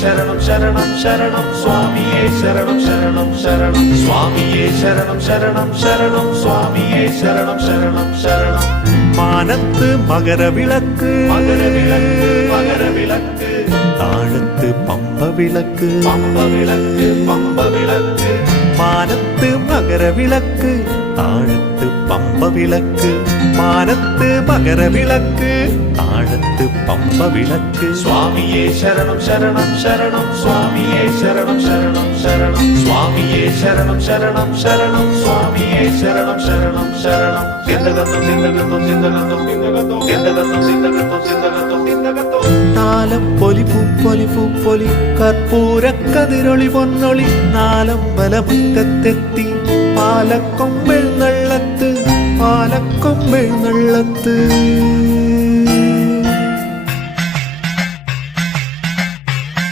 ശരണം ശരണം ശരണം സ്വാമിയേ ശരണം ശരണം ശരണം സ്വാമിയേ ശരണം ശരണം ശരണം സ്വാമിയേ ശരണം ശരണം ശരണം മാനത്ത് മകരവിളക്ക് മകരവിളക്ക് മകരവിളക്ക് താഴത്ത് പമ്പവിളക്ക് പമ്പവിളക്ക് പമ്പവിളക്ക് മാനത്ത് മകരവിളക്ക് താഴത്ത് പമ്പവിളക്ക് മാനത്ത് മകരവിളക്ക് താഴത്ത് പമ്പവിളക്ക് സ്വാമിയേ ശരണം ശരണം ശരണം സ്വാമിയേ ശരണം ശരണം ശരണം സ്വാമിയേ ശരണം ശരണം ശരണം സ്വാമിയേ ശരണം ശരണം ശരണം ചിന്തകത്തം ചിന്തകത്തം ചിന്തകത്തം ചിന്തകത്തം ചിന്തകത്തം ചിന്തകത്തം ചിന്തകത്തം ചിന്തകത്തം നാലപ്പൊലി പൂപ്പൊലി പൂപ്പൊലി കർപ്പൂരക്കതിരൊളി പൊന്നൊളി നാലമ്പലമുറ്റത്തെത്തി പാലക്കൊമ്പെഴുന്നള്ളത്ത് പാലക്കൊമ്പെഴുന്നള്ളത്ത്